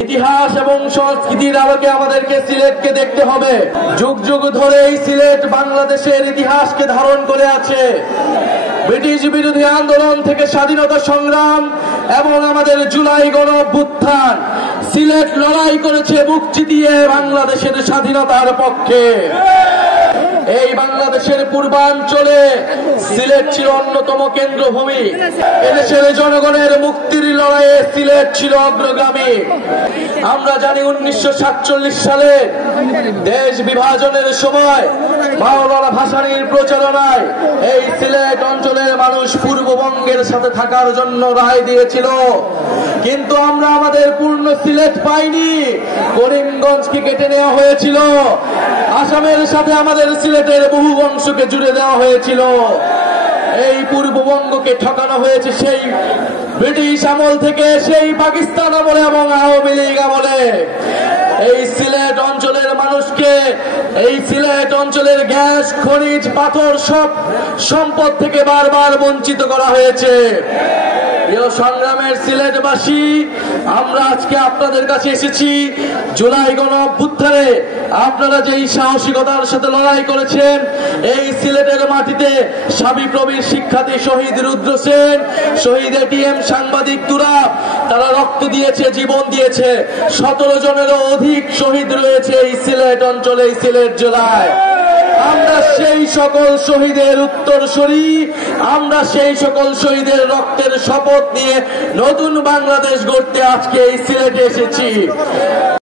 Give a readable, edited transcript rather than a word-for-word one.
ইতিহাস এবং সংস্কৃতির আলোকে আমাদেরকে সিলেটকে দেখতে হবে। যুগ যুগ ধরে এই সিলেট বাংলাদেশের ইতিহাসকে ধারণ করে আছে। ব্রিটিশ বিরোধী আন্দোলন থেকে স্বাধীনতা সংগ্রাম এবং আমাদের জুলাই গণ অভ্যুত্থান, সিলেট লড়াই করেছে বুক চিতিয়ে বাংলাদেশের স্বাধীনতার পক্ষে। এই বাংলাদেশের পূর্বাঞ্চলে সিলেট ছিল অন্যতম কেন্দ্রভূমি। এদেশের জনগণের মুক্তির লড়াইয়ে সিলেট ছিল অগ্রগামী। আমরা জানি 1947 সালে দেশ বিভাজনের সময় মাওলানা ভাসানীর প্রচারণায় এই সিলেট অঞ্চলের মানুষ পূর্ববঙ্গের সাথে থাকার জন্য রায় দিয়েছিল, কিন্তু আমরা আমাদের পূর্ণ সিলেট পাইনি। করিমগঞ্জকে কেটে নেওয়া হয়েছিল, আসামের সাথে আমাদের সিলেটের বহু অংশকে জুড়ে দেওয়া হয়েছিল। এই পূর্ববঙ্গকে ঠকানো হয়েছে সেই ব্রিটিশ আমল থেকে, সেই পাকিস্তান আমলে এবং আওয়ামী লীগ আমলে। এই সিলেট অঞ্চলের মানুষকে, এই সিলেট অঞ্চলের গ্যাস, খনিজ, পাথর সব সম্পদ থেকে বারবার বঞ্চিত করা হয়েছে। প্রিয় সংগ্রামের সিলেটবাসী, আমরা আজকে আপনাদের কাছে এসেছি জুলাই গণ অভ্যুত্থানে আপনারা যেই সাহসিকতার সাথে লড়াই করেছেন। এই সিলেটের মাটিতে শাবিপ্রবির শিক্ষার্থী শহীদ রুদ্র সেন, শহীদ এটিএম সাংবাদিক তুরাব, তারা রক্ত দিয়েছে, জীবন দিয়েছে। 17 জনেরও অধিক শহীদ রয়েছে এই সিলেট অঞ্চলে, এই সিলেট জেলায়। আমরা সেই সকল শহীদের উত্তরসূরি, আমরা সেই সকল শহীদের রক্তের শপথ নিয়ে নতুন বাংলাদেশ গড়তে আজকে এই সিলেটে এসেছি।